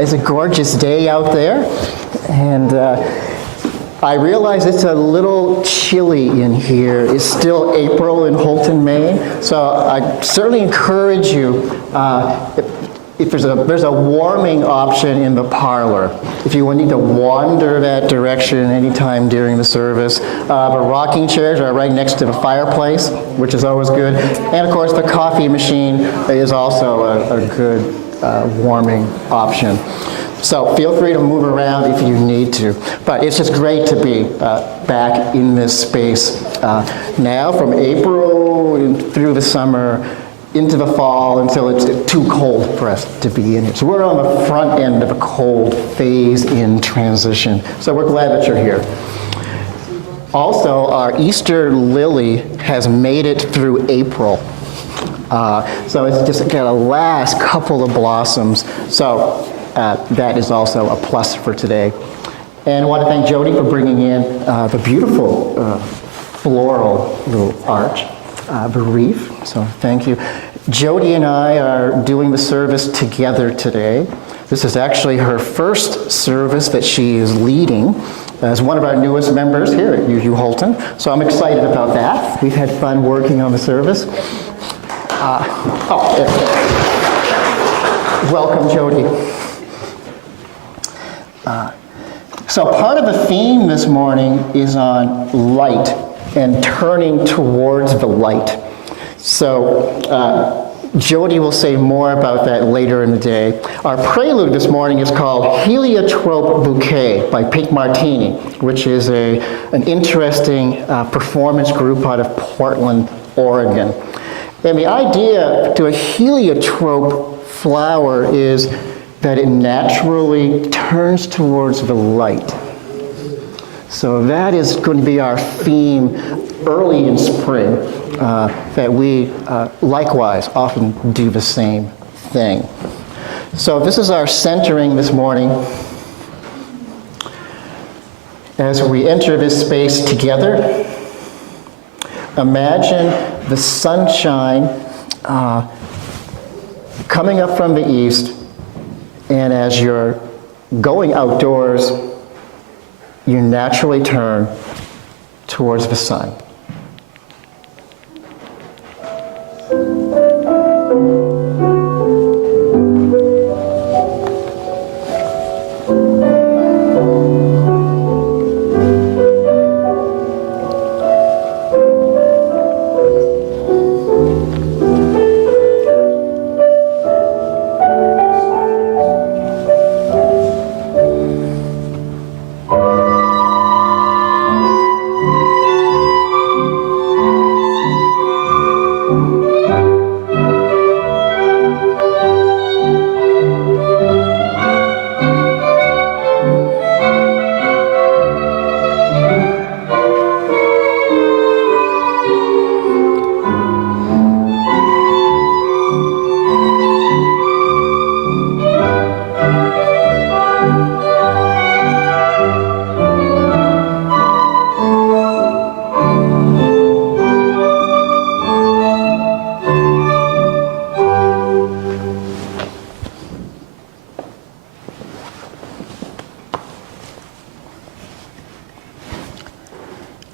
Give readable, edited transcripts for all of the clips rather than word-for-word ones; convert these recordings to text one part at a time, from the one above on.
It's a gorgeous day out there, and I realize it's a little chilly in here. It's still April in Houlton, Maine, so I certainly encourage you, if there's a warming option in the parlor. If you need to wander that direction anytime during the service, the rocking chairs are right next to the fireplace, which is always good, and of course the coffee machine is also a good warming option. So feel free to move around if you need to. But it's just great to be back in this space now from April through the summer into the fall until it's too cold for us to be in here. So we're on the front end of a cold phase in transition. So we're glad that you're here. Also, our Easter lily has made it through April. So it's just got a last couple of blossoms. So that is also a plus for today. And I want to thank Jodi for bringing in the beautiful floral little arch, the wreath. So thank you. Jodi and I are doing the service together today. This is actually her first service that she is leading as one of our newest members here at UU Houlton. So I'm excited about that. We've had fun working on the service. Welcome, Jodi. So part of the theme this morning is on light and turning towards the light. So Jodi will say more about that later in the day. Our prelude this morning is called Heliotrope Bouquet by Martini, which is an interesting performance group out of Portland, Oregon. And the idea to a heliotrope flower is that it naturally turns towards the light. So that is going to be our theme early in spring, that we likewise often do the same thing. So this is our centering this morning. As we enter this space together, imagine the sunshine coming up from the east, and as you're going outdoors, you naturally turn towards the sun.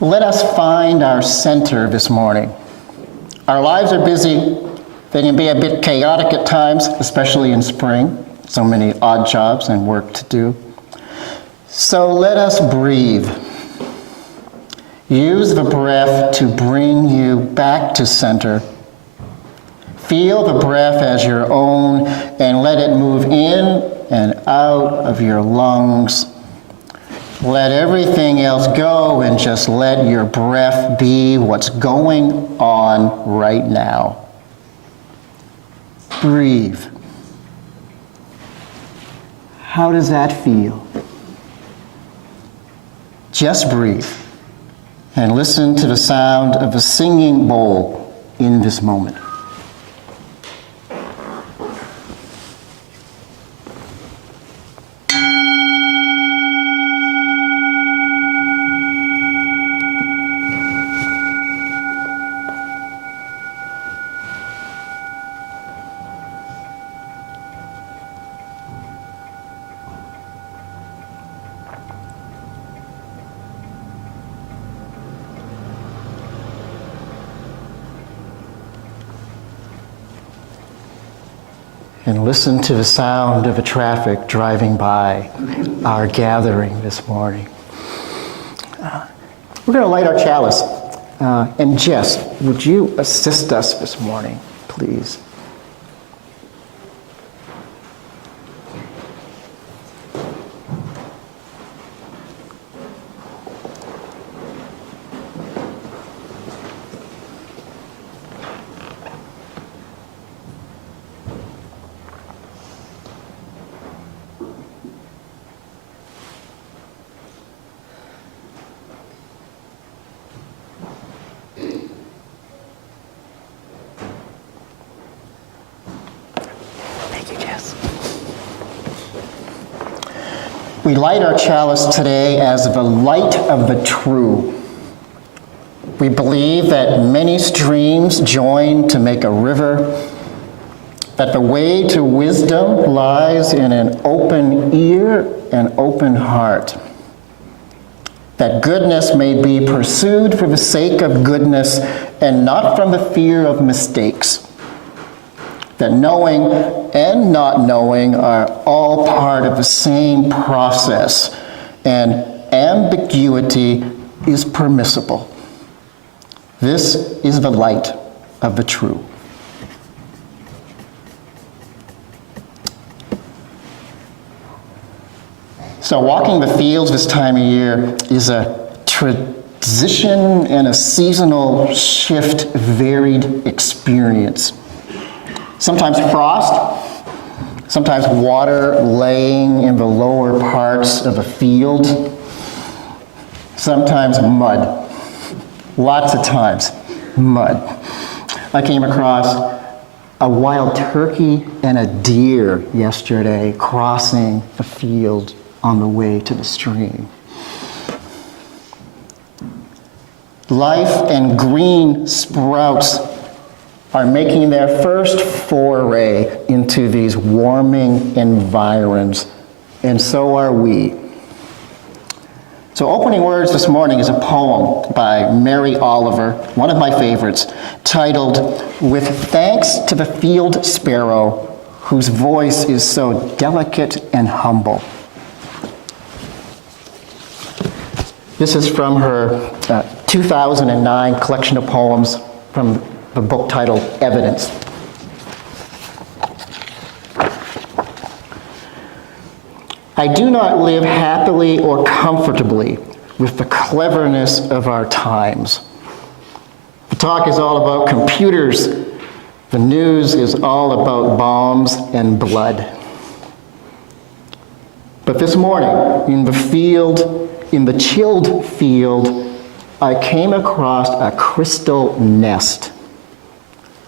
Let us find our center this morning. Our lives are busy. They can be a bit chaotic at times, especially in spring. So many odd jobs and work to do. So let us breathe. Use the breath to bring you back to center. Feel the breath as your own and let it move in and out of your lungs. Let everything else go and just let your breath be what's going on right now. Breathe. How does that feel? Just breathe and listen to the sound of a singing bowl in this moment. And listen to the sound of the traffic driving by our gathering this morning. We're going to light our chalice. And Jess, would you assist us this morning, please? We light our chalice today as the light of the true. We believe that many streams join to make a river, that the way to wisdom lies in an open ear and open heart, that goodness may be pursued for the sake of goodness and not from the fear of mistakes, that knowing and not knowing are all part of the same process, and ambiguity is permissible. This is the light of the true. So walking the fields this time of year is a transition and a seasonal shift varied experience. Sometimes frost, sometimes water laying in the lower parts of a field, sometimes mud, lots of times mud. I came across a wild turkey and a deer yesterday crossing the field on the way to the stream. Life and green sprouts are making their first foray into these warming environs, and so are we. So opening words this morning is a poem by Mary Oliver, one of my favorites, titled, "With Thanks to the Field Sparrow, whose voice is so delicate and humble." This is from her 2009 collection of poems from the book titled Evidence. I do not live happily or comfortably with the cleverness of our times. The talk is all about computers. The news is all about bombs and blood. But this morning, in the field, in the chilled field, I came across a crystal nest.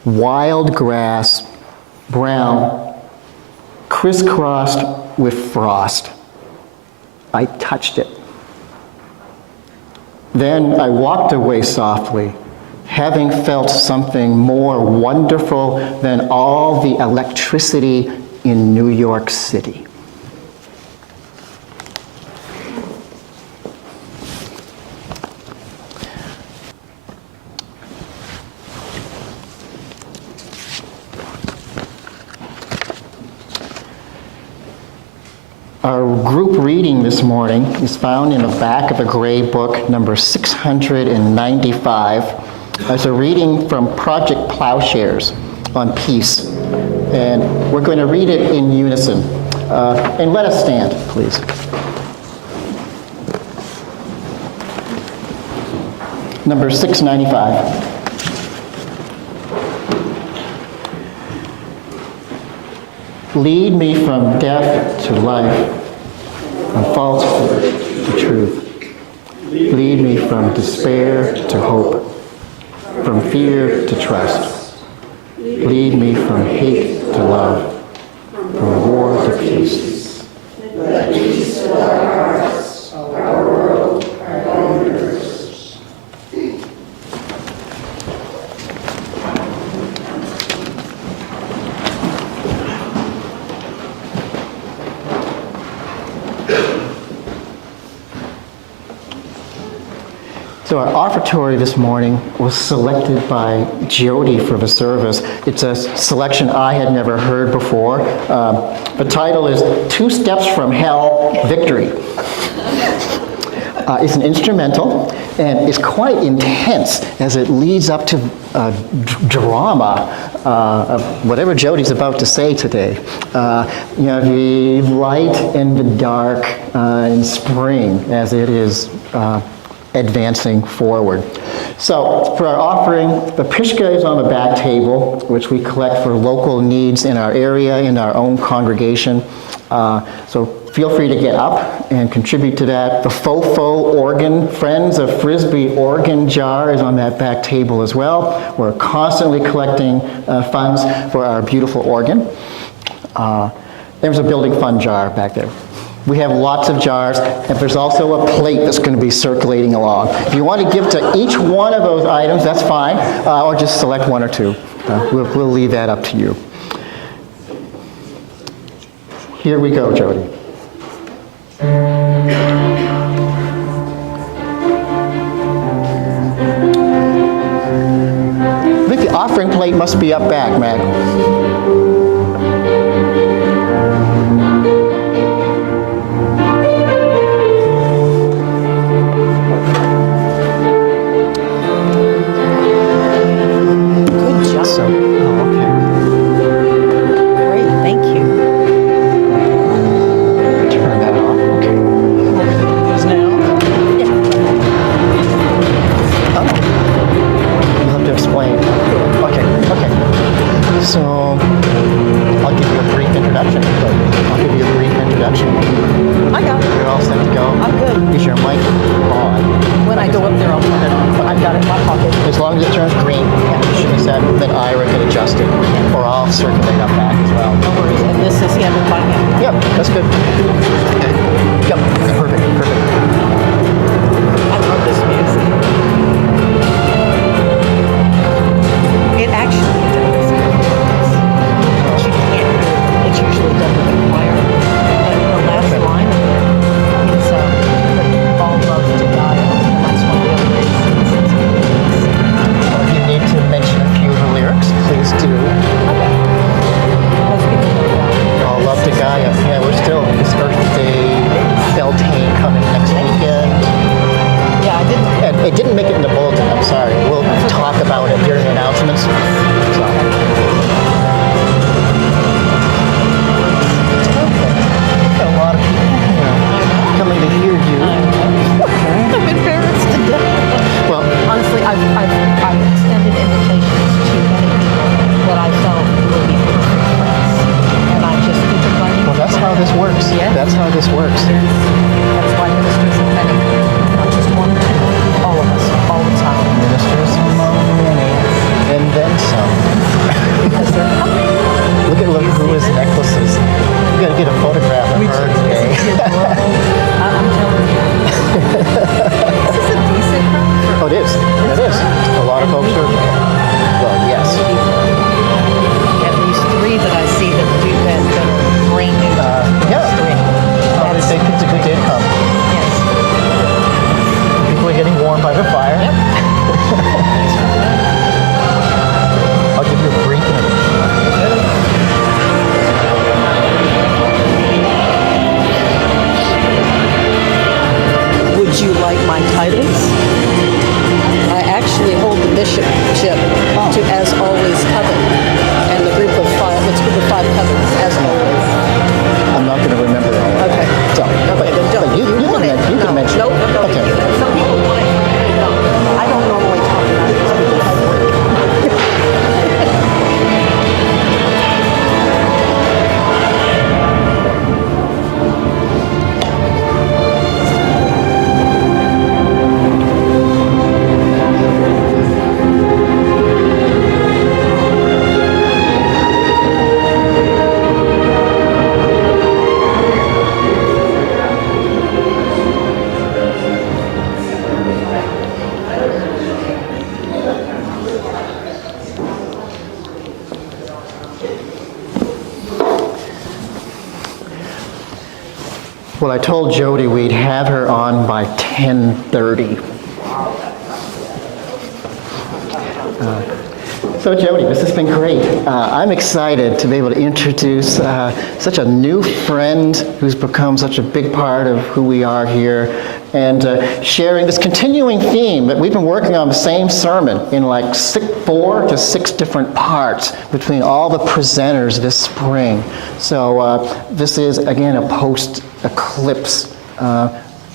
Wild grass, brown, crisscrossed with frost. I touched it. Then I walked away softly, having felt something more wonderful than all the electricity in New York City. Our group reading this morning is found in the back of a gray book, number 695, as a reading from Project Ploughshares on peace. And we're going to read it in unison. And let us stand, please. Number 695. Lead me from death to life, from falsehood to truth. Lead me from despair to hope, from fear to trust. Lead me from hate to love, from war to peace. Let peace fill our hearts, our world, our own universe. So our offertory this morning was selected by Jodi for the service. It's a selection I had never heard before. The title is Two Steps from Hell, Victory. It's an instrumental, and it's quite intense as it leads up to drama of whatever Jodi's about to say today. The light and the dark in spring as it is advancing forward. So for our offering, the pishka is on the back table, which we collect for local needs in our area, in our own congregation. So feel free to get up and contribute to that. The fofo organ, Friends of Frisbee organ jar is on that back table as well. We're constantly collecting funds for our beautiful organ. There's a building fund jar back there. We have lots of jars, and there's also a plate that's going to be circulating along. If you want to give to each one of those items, that's fine, or just select one or two. We'll leave that up to you. Here we go, Jodi. I think the offering plate must be up back, Matt. They picked a good day to Well, I told Jodi we'd have her on by 10:30. So Jodi, this has been great. I'm excited to be able to introduce such a new friend who's become such a big part of who we are here, and sharing this continuing theme that we've been working on the same sermon in like 4 to 6 different parts between all the presenters this spring. So this is, again, a post-eclipse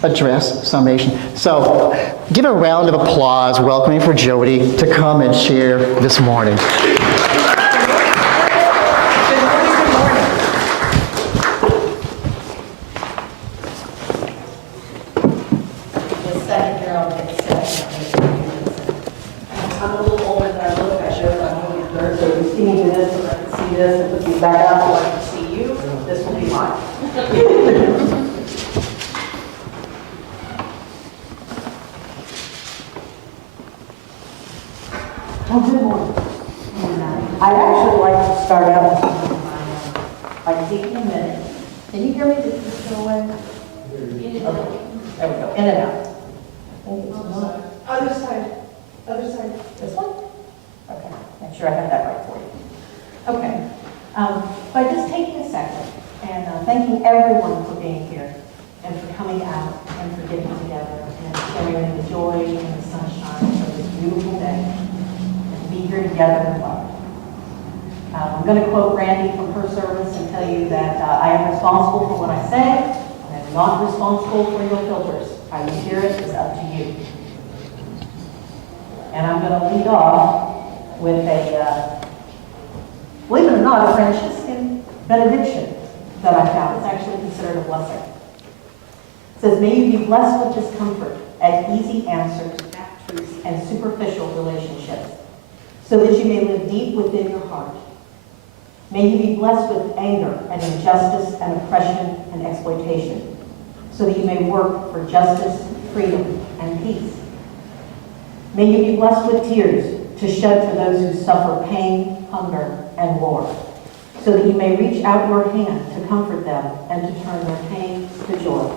address, summation. So give a round of applause welcoming for Jodi to come and share this morning. I'm a little older than I look. I showed my movie dirt, so if you see me do this, and I can see this, and put you back out so I can see you, this will be mine. Oh, good morning. I'd actually like to start out by taking a minute. Can you hear me? Did this go away? Okay. There we go. In and out. Other side. Other side. This one? Okay. Make sure I have that right for you. Okay. By just taking a second and thanking everyone for being here and for coming out and for getting together and sharing the joy and the sunshine of this beautiful day. Be here together in love. I'm going to quote Randy from her service and tell you that I am responsible for what I say. I am not responsible for your filters. How you hear it is up to you. And I'm going to lead off with believe it or not, a Franciscan benediction that I found. It's actually considered a blessing. It says, "May you be blessed with discomfort at easy answers, truths, and superficial relationships, so that you may live deep within your heart. May you be blessed with anger and injustice and oppression and exploitation, so that you may work for justice, freedom, and peace. May you be blessed with tears to shed for those who suffer pain, hunger, and war, so that you may reach out your hand to comfort them and to turn their pain to joy.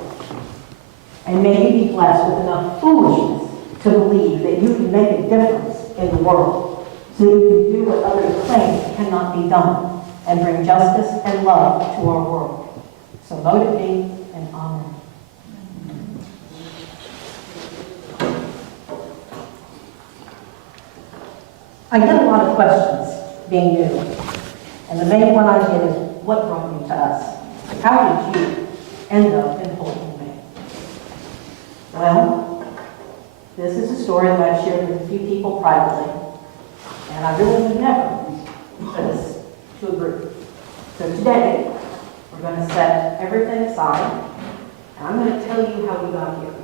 And may you be blessed with enough foolishness to believe that you can make a difference in the world, so that you can do what others claim cannot be done, and bring justice and love to our world. So mote it be, and amen." I get a lot of questions being new, and the main one I get is, what brought you to us? How did you end up in Fulton, Maine? Well, this is a story that I've shared with a few people privately, and I really would never put this to a group. So today, we're going to set everything aside, and I'm going to tell you how we got here.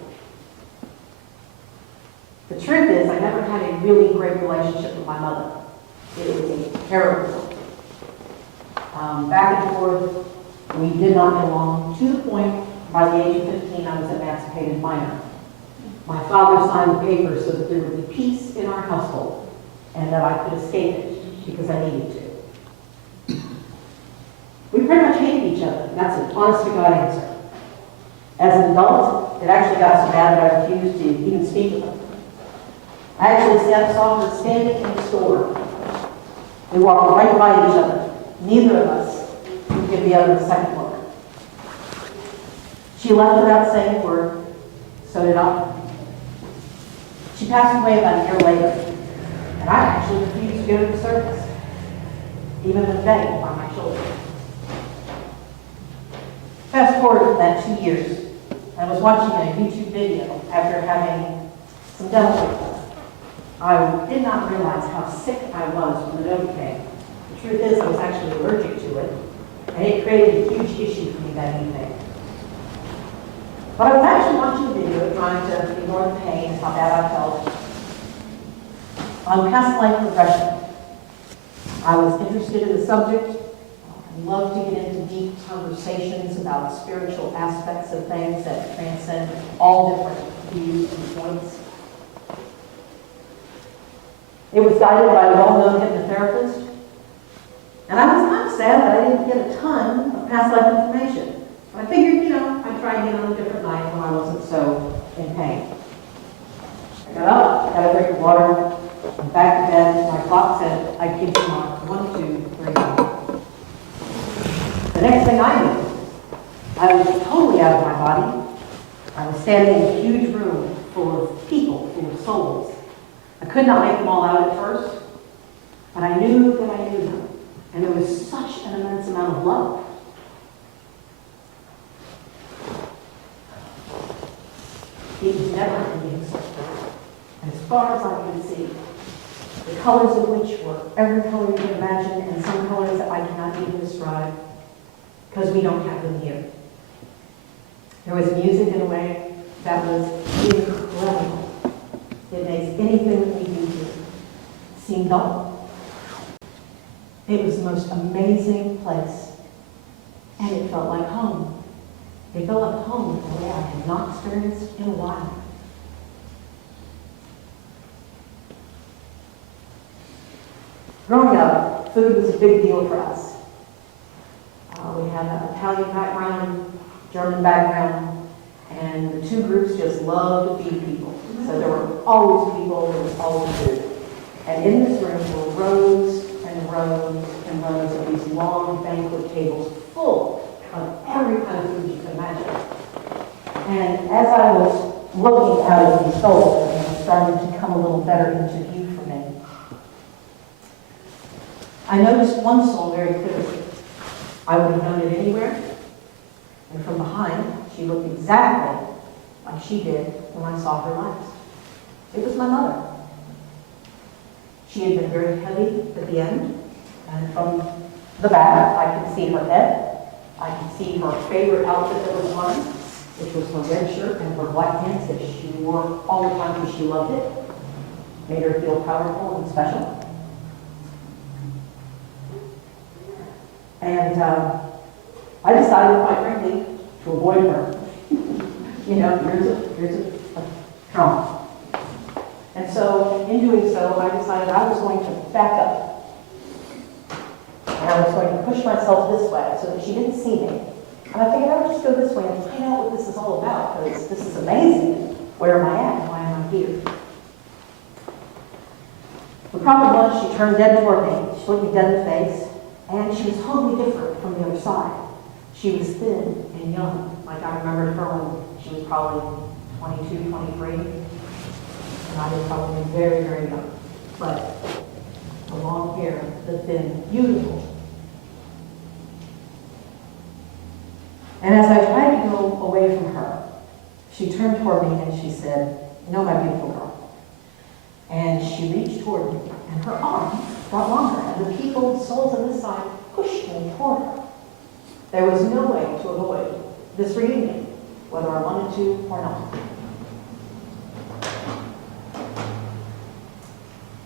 The truth is, I never had a really great relationship with my mother. It was a terrible one. Back and forth, we did not get along, to the point, by the age of 15, I was an emancipated minor. My father signed the papers so that there would be peace in our household, and that I could escape it, because I needed to. We pretty much hated each other, and that's an honest-to-God answer. As an adult, it actually got so bad that I refused to even speak with them. I actually saw her standing in the store. We walked right by each other. Neither of us would give the other a second look. She left without saying a word, so did I. She passed away about a year later, and I actually refused to go to the service, even when begged by my children. Fast forward to that 2 years, I was watching a YouTube video after having some dental treatment. I did not realize how sick I was when the note came. The truth is, I was actually allergic to it, and it created a huge issue for me that evening. But I was actually watching the video, trying to ignore the pain, how bad I felt. On past life regression, I was interested in the subject. I love to get into deep conversations about spiritual aspects of things that transcend all different views and points. It was guided by a well-known hypnotherapist. And I was kind of sad that I didn't get a ton of past life information. But I figured, I'd try again on a different night when I wasn't so in pain. I got up, got a drink of water, went back to bed. My clock said, I kid you not, 1, 2, 3, 4. The next thing I knew, I was totally out of my body. I was standing in a huge room full of people, full of souls. I could not make them all out at first, but I knew that I knew them. And there was such an immense amount of love. It was never ending. As far as I could see, the colors of which were every color you can imagine, and some colors that I cannot even describe, because we don't have them here. There was music in a way that was incredible. It makes anything that we do here seem dull. It was the most amazing place, and it felt like home. It felt like home in a way I had not experienced in a while. Growing up, food was a big deal for us. We had an Italian background, German background, and the two groups just loved to feed people. So there were always people, there was always food. And in this room were rows and rows and rows of these long banquet tables full of every kind of food you can imagine. And as I was looking out at these souls, and it was starting to come a little better into view for me, I noticed one soul very clearly. I would have known it anywhere. And from behind, she looked exactly like she did when I saw her last. It was my mother. She had been very heavy at the end, and from the back, I could see her head. I could see her favorite outfit that was on, which was her red shirt and her black pants that she wore all the time because she loved it. Made her feel powerful and special. And I decided, quite frankly, to avoid her. You know, here's a trauma. And so, in doing so, I decided I was going to back up. And I was going to push myself this way so that she didn't see me. And I figured I would just go this way and find out what this is all about, because this is amazing. Where am I at? Why am I here? The problem was she turned dead toward me. She looked me dead in the face, and she was totally different from the other side. She was thin and young. Like I remembered her when she was probably 22, 23. And I was probably very, very young. But the long hair, the thin, beautiful. And as I tried to go away from her, she turned toward me and she said, "No, my beautiful girl." And she reached toward me, and her arm got longer, and the people, the souls on this side, pushed me toward her. There was no way to avoid this reunion, whether I wanted to or not.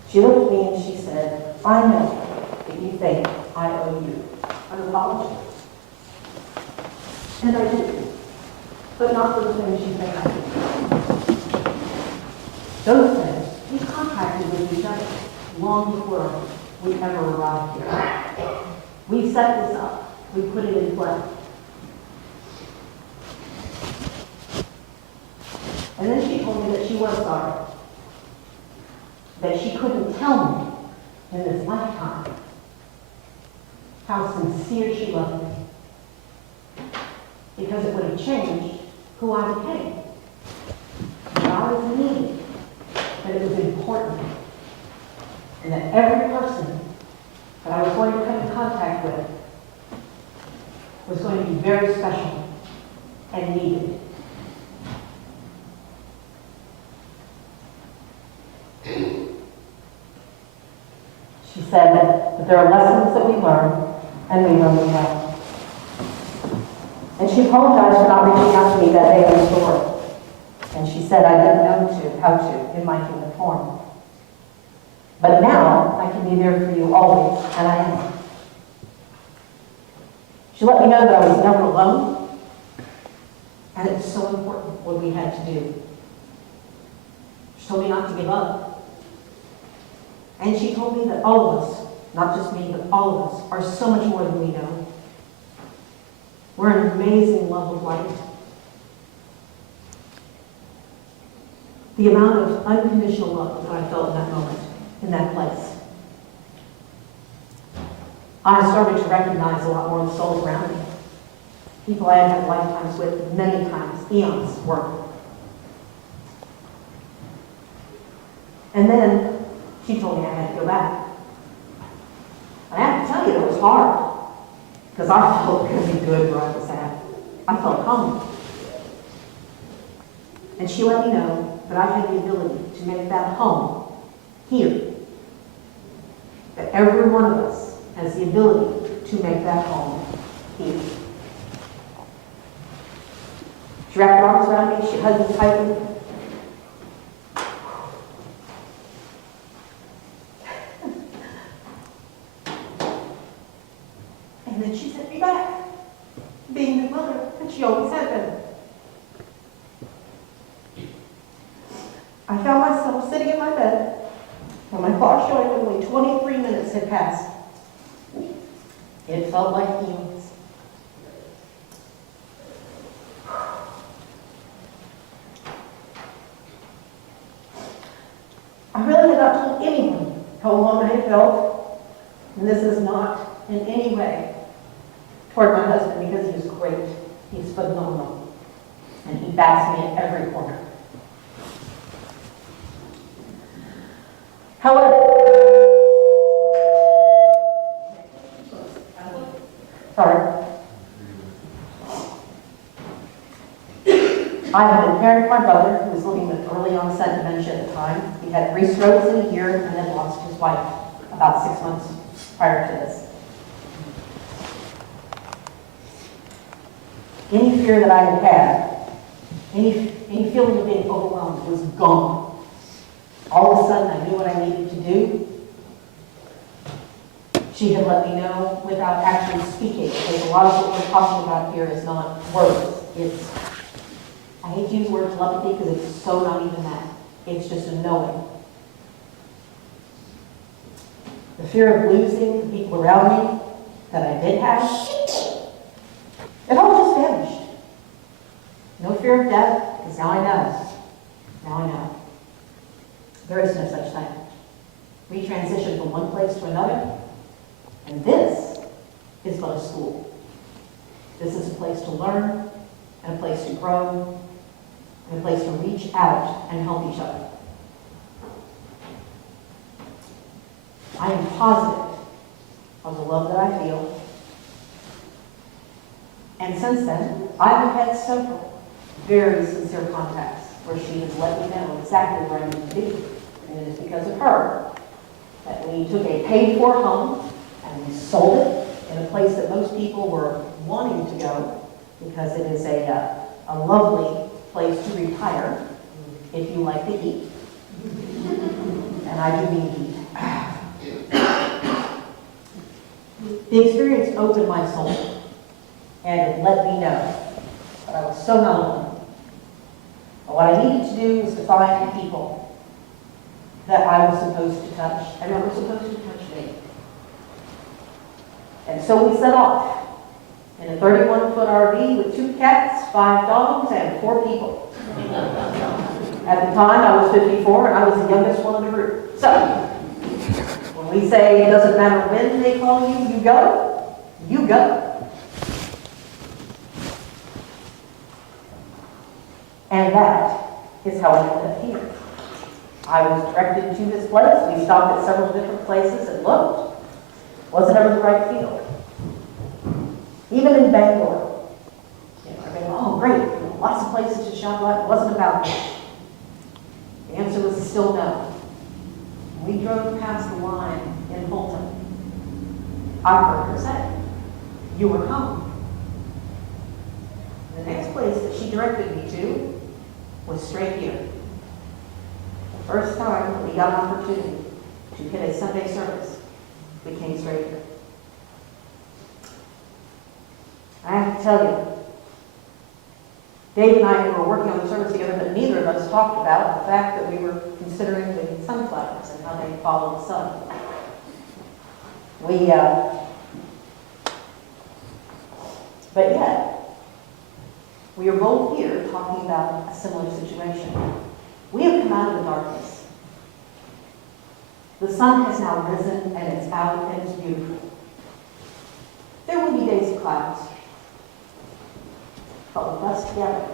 She looked at me and she said, "I know that you think I owe you an apology." And I do, but not for the things you think I do. Those things, we contracted with each other long before we ever arrived here. We set this up. We put it in play. And then she told me that she was sorry. That she couldn't tell me in this lifetime how sincere she loved me. Because it would have changed who I became. That I was needed. That it was important. And that every person that I was going to come in contact with was going to be very special and needed. She said that there are lessons that we learn, and we learn them well. And she apologized for not reaching out to me that day in the store. And she said I didn't know how to in my human form. But now I can be there for you always, and I am. She let me know that I was never alone, and it's so important what we had to do. She told me not to give up. And she told me that all of us, not just me, but all of us, are so much more than we know. We're an amazing love of light, the amount of unconditional love that I felt in that moment, in that place. I started to recognize a lot more of the souls around me. People I had had lifetimes with, many times, eons worth. And then she told me I had to go back. And I have to tell you, it was hard. Because I felt really good where I was at. I felt home. And she let me know that I had the ability to make that home here. That every one of us has the ability to make that home here. She wrapped her arms around me, she hugged me tightly. And then she sent me back, being the mother that she always had been. I found myself sitting in my bed, and my clock showing only 23 minutes had passed. It felt like eons. I really had not told anyone how alone I had felt, and this is not in any way toward my husband, because he was great. He's phenomenal, and he backs me in every corner. However, I had been married to my brother, who was living with early onset dementia at the time. He had 3 strokes in a year and then lost his wife about 6 months prior to this. Any fear that I had had, any feeling of being overwhelmed was gone. All of a sudden, I knew what I needed to do. She had let me know without actually speaking, because a lot of what we're talking about here is not words. It's, I hate to use the word telepathy because it's so not even that. It's just a knowing. The fear of losing the people around me that I did have, it all just vanished. No fear of death, because now I know. Now I know. There is no such thing. We transition from one place to another, and this is but a school. This is a place to learn, and a place to grow, and a place to reach out and help each other. I am positive of the love that I feel. And since then, I have had several very sincere contacts where she has let me know exactly where I need to be. And it is because of her that we took a paid-for home and we sold it in a place that most people were wanting to go, because it is a lovely place to retire if you like to eat. And I do mean eat. The experience opened my soul, and it let me know that I was so not alone. But what I needed to do was to find people that I was supposed to touch, and that were supposed to touch me. And so we set off in a 31-foot RV with 2 cats, 5 dogs, and 4 people. At the time, I was 54, and I was the youngest one of the group. So, when we say it doesn't matter when they call you, you go, you go. And that is how I ended up here. I was directed to this place. We stopped at several different places and looked. Wasn't ever the right field. Even in Bangalore. I mean, oh great, lots of places to shop at. It wasn't about that. The answer was still no. We drove past the line in Fulton. I heard her say, "You were home." The next place that she directed me to was straight here. The first time that we got an opportunity to hit a Sunday service, we came straight here. I have to tell you, Dave and I were working on the service together, but neither of us talked about the fact that we were considering the sunflowers and how they follow the sun. But yet, we are both here talking about a similar situation. We have come out of the darkness. The sun has now risen and it's out and it's beautiful. There will be days of clouds, but with us together,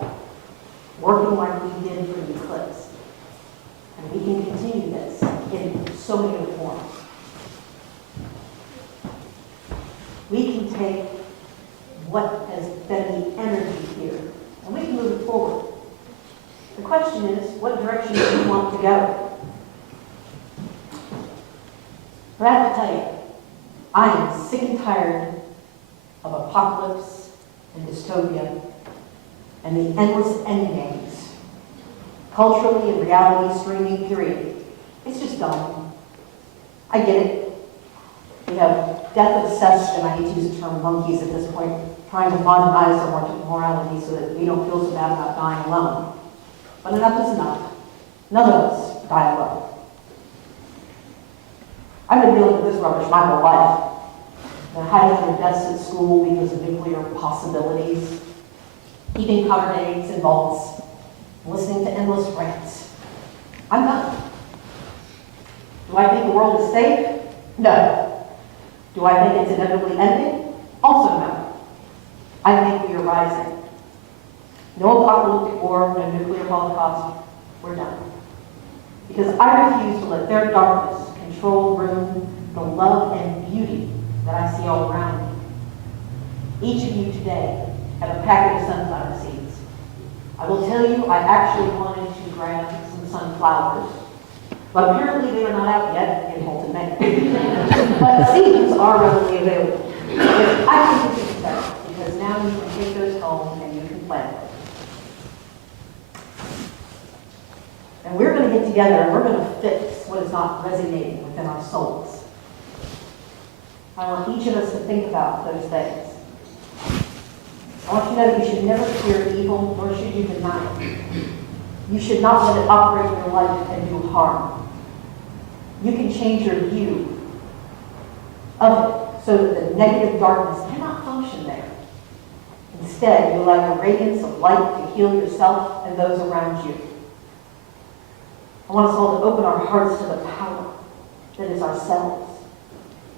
working like we did for the Eclipse, and we can continue this in so many forms. We can take what has been the energy here, and we can move it forward. The question is, what direction do you want to go? But I have to tell you, I am sick and tired of apocalypse and dystopia and the endless endgames, culturally and reality streaming period. It's just dumb. I get it. We have death-obsessed, and I hate to use the term monkeys at this point, trying to modernize our morality so that we don't feel so bad about dying alone. But enough is enough. None of us die alone. I've been dealing with this rubbish my whole life. I had 100 deaths at school because of nuclear possibilities, eating covered eggs and vaults, listening to endless rants. I'm done. Do I think the world is safe? No. Do I think it's inevitably ending? Also no. I think we are rising. No apocalyptic war, no nuclear holocaust. We're done. Because I refuse to let their darkness control, ruin the love and beauty that I see all around me. Each of you today have a packet of sunflower seeds. I will tell you, I actually wanted to grab some sunflowers, but apparently they are not out yet in Holton, Maine. But seeds are readily available. Which I think it's better, because now you can take those home and you can plant them. And we're going to get together and we're going to fix what is not resonating within our souls. I want each of us to think about those things. I want you to know that you should never fear evil, nor should you deny it. You should not let it operate in your life and do harm. You can change your view of it so that the negative darkness cannot function there. Instead, you allow your radiance of light to heal yourself and those around you. I want us all to open our hearts to the power that is ourselves.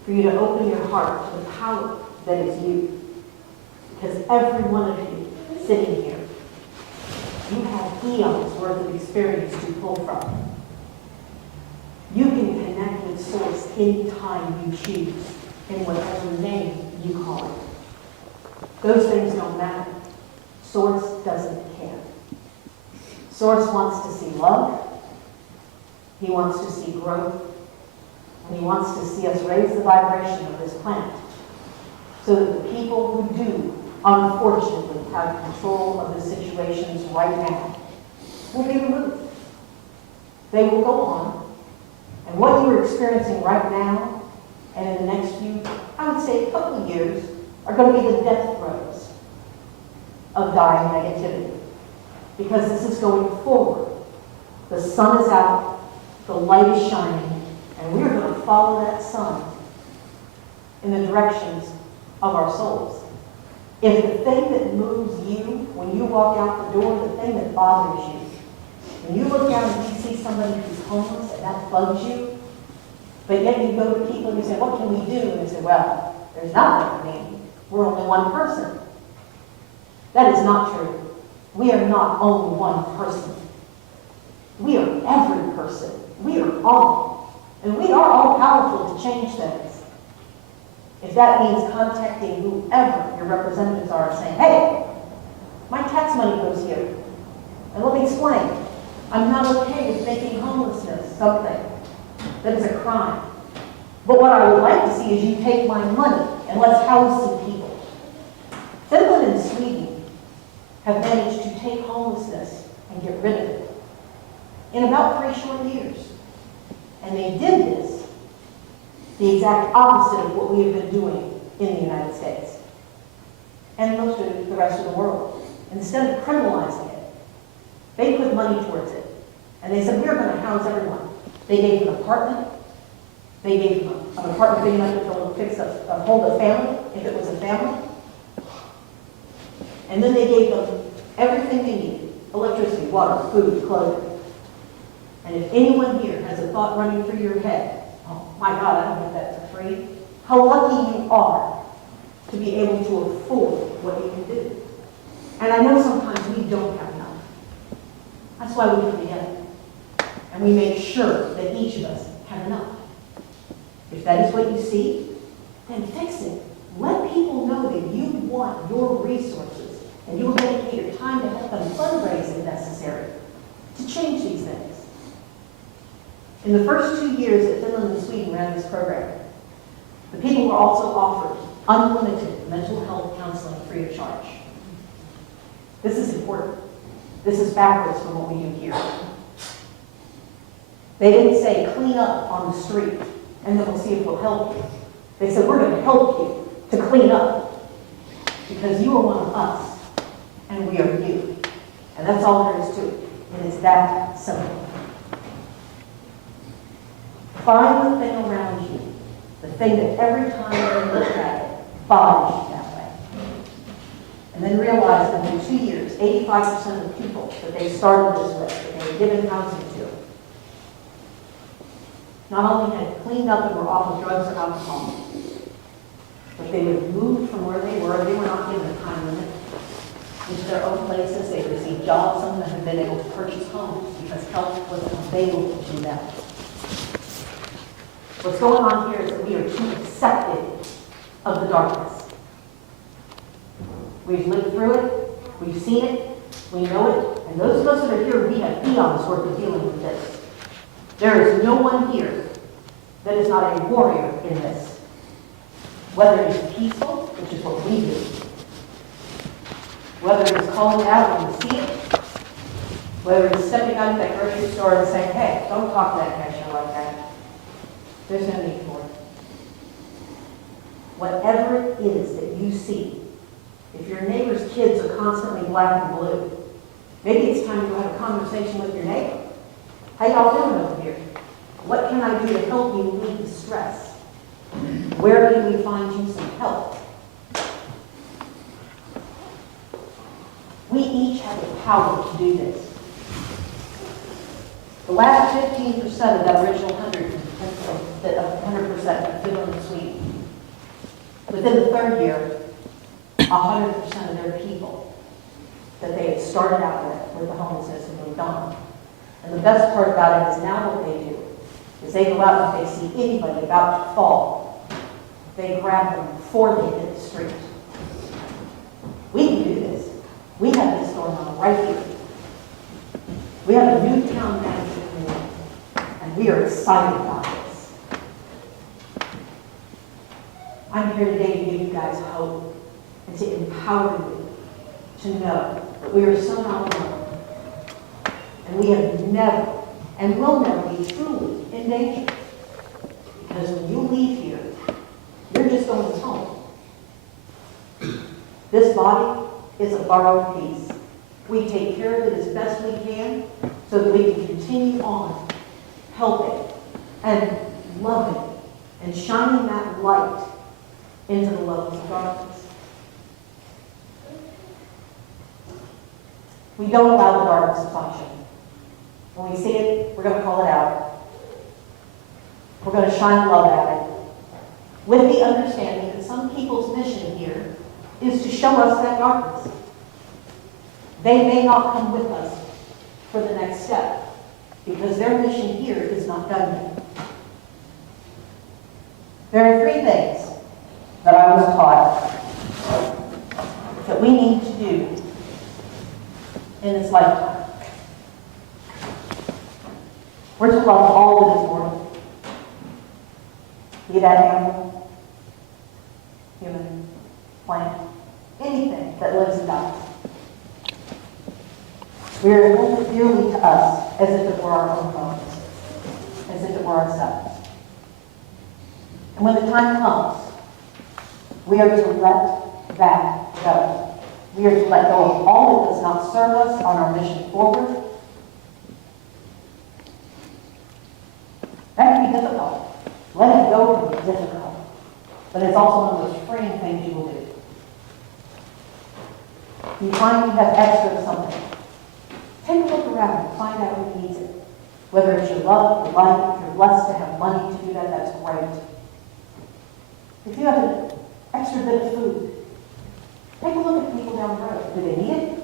For you to open your heart to the power that is you. Because every one of you sitting here, you have eons worth of experience to pull from. You can connect with Source anytime you choose, in whatever name you call it. Those things don't matter. Source doesn't care. Source wants to see love. He wants to see growth. And he wants to see us raise the vibration of this planet so that the people who do, unfortunately, have control of the situations right now will be removed. They will go on. And what you are experiencing right now and in the next few, I would say a couple of years, are going to be the death throes of dying negativity. Because this is going forward. The sun is out, the light is shining, and we're going to follow that sun in the directions of our souls. If the thing that moves you when you walk out the door, the thing that bothers you, when you look down and you see somebody who's homeless and that bugs you, but yet you go to people and you say, what can we do? And they say, well, there's nothing. I mean, we're only one person. That is not true. We are not only one person. We are every person. We are all. And we are all powerful to change things. If that means contacting whoever your representatives are and saying, hey, my tax money goes here. And let me explain. I'm not okay with making homelessness something that is a crime. But what I would like to see is you take my money and let's house some people. Finland and Sweden have managed to take homelessness and get rid of it in about 3 short years. And they did this the exact opposite of what we have been doing in the United States and most of the rest of the world. Instead of criminalizing it, they put money towards it. And they said, we're going to house everyone. They gave them an apartment. They gave them an apartment big enough to hold a family, if it was a family. And then they gave them everything they needed: electricity, water, food, clothing. And if anyone here has a thought running through your head, oh my God, I don't get that for free, how lucky you are to be able to afford what you can do. And I know sometimes we don't have enough. That's why we come together. And we make sure that each of us have enough. If that is what you see, then fix it. Let people know that you want your resources and you will dedicate your time to help them fundraise if necessary to change these things. In the first 2 years that Finland and Sweden ran this program, the people were also offered unlimited mental health counseling free of charge. This is important. This is backwards from what we do here. They didn't say clean up on the street and then we'll see if we'll help you. They said we're going to help you to clean up because you are one of us and we are you. And that's all there is to it. And it's that simple. Find the thing around you, the thing that every time you look at it bothers you that way. And then realize that in 2 years, 85% of the people that they started this with, that they were given housing to, not only had cleaned up and were off of drugs or alcohol, but they would move from where they were not given a time limit, into their own places. They received jobs. Some of them have been able to purchase homes because help was available to them. What's going on here is that we are too accepting of the darkness. We've lived through it, we've seen it, we know it, and those of us that are here, we have eons worth of dealing with this. There is no one here that is not a warrior in this. Whether it is peaceful, which is what we do, whether it is calling out when you see it, whether it is stepping out of that grocery store and saying, hey, don't talk to that cashier like that. There's no need for it. Whatever it is that you see, if your neighbor's kids are constantly black and blue, maybe it's time to have a conversation with your neighbor. How y'all doing over here? What can I do to help you relieve the stress? Where can we find you some help? We each have the power to do this. The last 15% of that original 100% of Finland and Sweden, within the third year, 100% of their people that they had started out with the homelessness have moved on. And the best part about it is now what they do is they go out and if they see anybody about to fall, they grab them before they hit the street. We can do this. We have this going on right here. We have a new town manager community, and we are excited about this. I'm here today to give you guys hope and to empower you to know that we are so not alone. And we have never and will never be truly in danger. Because when you leave here, you're just going home. This body is a borrowed piece. We take care of it as best we can so that we can continue on helping and loving and shining that light into the levels of darkness. We don't allow the darkness to function. When we see it, we're going to call it out. We're going to shine love at it, with the understanding that some people's mission here is to show us that darkness. They may not come with us for the next step, because their mission here is not done yet. There are 3 things that I was taught that we need to do in this lifetime. We're to love all that is world, be that animal, human, plant, anything that lives and dies. We are to hold it dearly to us as if it were our own bones, as if it were ourselves. And when the time comes, we are to let that go. We are to let go of all that does not serve us on our mission forward. That can be difficult. Letting go can be difficult. But it's also one of those freeing things you will do. You find you have extra of something. Take a look around and find out who needs it. Whether it's your love, your life, if you're blessed to have money to do that, that's great. If you have an extra bit of food, take a look at the people down the road. Do they need it?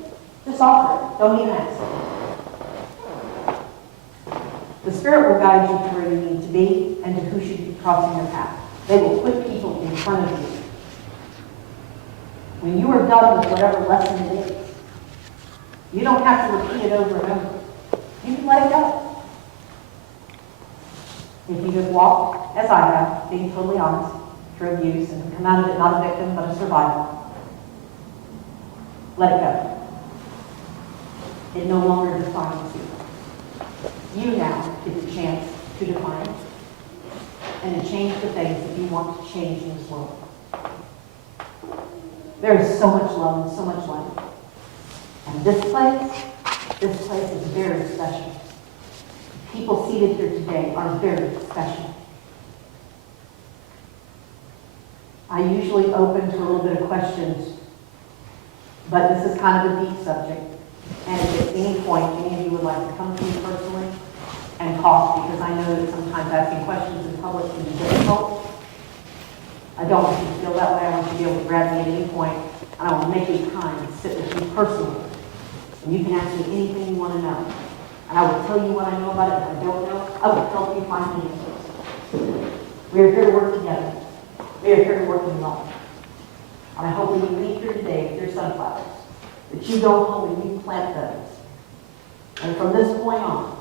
Just offer it. Don't even ask. The Spirit will guide you to where you need to be and to who should be crossing your path. They will put people in front of you. When you are done with whatever lesson it is, you don't have to repeat it over and over. You can let it go. If you just walk, as I have, being totally honest, through abuse and come out of it not a victim but a survivor, let it go. It no longer defines you. You now get the chance to define it and to change the things that you want to change in this world. There is so much love and so much light. And this place is very special. People seated here today are very special. I usually open to a little bit of questions, but this is kind of a deep subject. And if at any point any of you would like to come to me personally and talk, because I know that sometimes asking questions in public can be difficult. I don't want you to feel that way. I want you to be able to grab me at any point, and I want to make you time to sit with you personally. And you can ask me anything you want to know. And I will tell you what I know about it. If I don't know, I will help you find the answers. We are here to work together. We are here to work in love. And I hope when you leave here today with your sunflowers, that you go home and you plant those. And from this point on,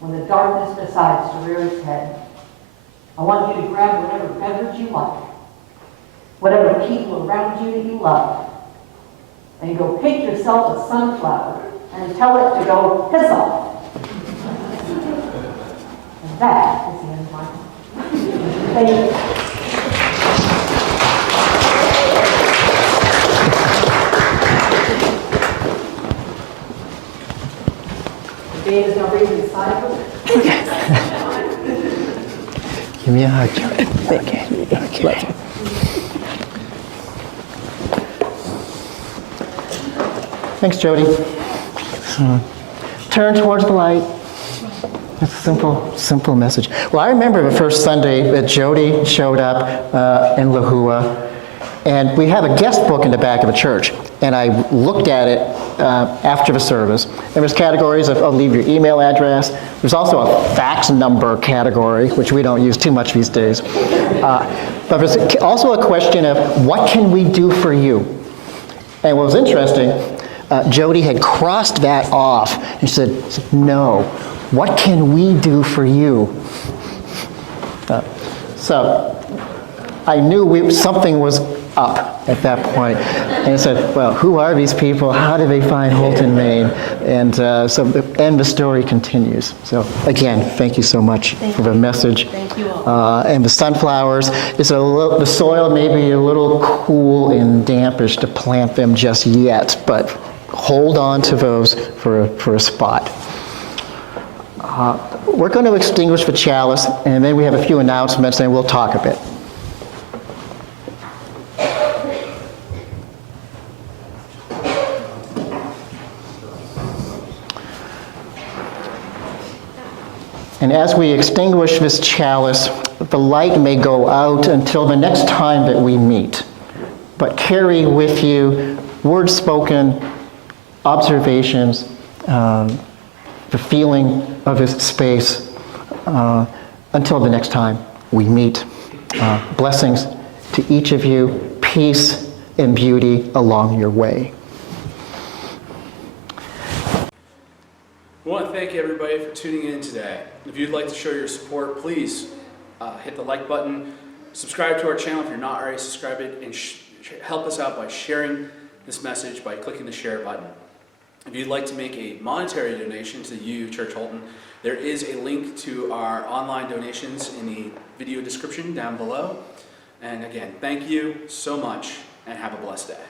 when the darkness decides to rear its head, I want you to grab whatever beverage you like, whatever people around you that you love, and go pick yourself a sunflower and tell it to go piss off. And that is the end of my talk. Thank you. Dave is now breathing a sigh of Give me a hug, Jodi. Okay. Thanks, Jodi. Turn towards the light. It's a simple message. Well, I remember the first Sunday that Jodi showed up in Lahua, and we have a guest book in the back of the church. And I looked at it after the service. There was categories of, leave your email address. There's also a fax number category, which we don't use too much these days. But there's also a question of, what can we do for you? And what was interesting, Jodi had crossed that off and said, no, what can we do for you? So I knew something was up at that point. And I said, well, who are these people? How do they find Houlton, Maine? And the story continues. So again, thank you so much for the message. Thank you all. And the sunflowers, the soil may be a little cool and dampish to plant them just yet, but hold on to those for a spot. We're going to extinguish the chalice, and then we have a few announcements, and we'll talk a bit. And as we extinguish this chalice, the light may go out until the next time that we meet. But carry with you words spoken, observations, the feeling of this space until the next time we meet. Blessings to each of you, peace and beauty along your way. We want to thank everybody for tuning in today. If you'd like to show your support, please hit the like button, subscribe to our channel if you're not already subscribed, and help us out by sharing this message by clicking the share button. If you'd like to make a monetary donation to you, Church Houlton, there is a link to our online donations in the video description down below. And again, thank you so much and have a blessed day.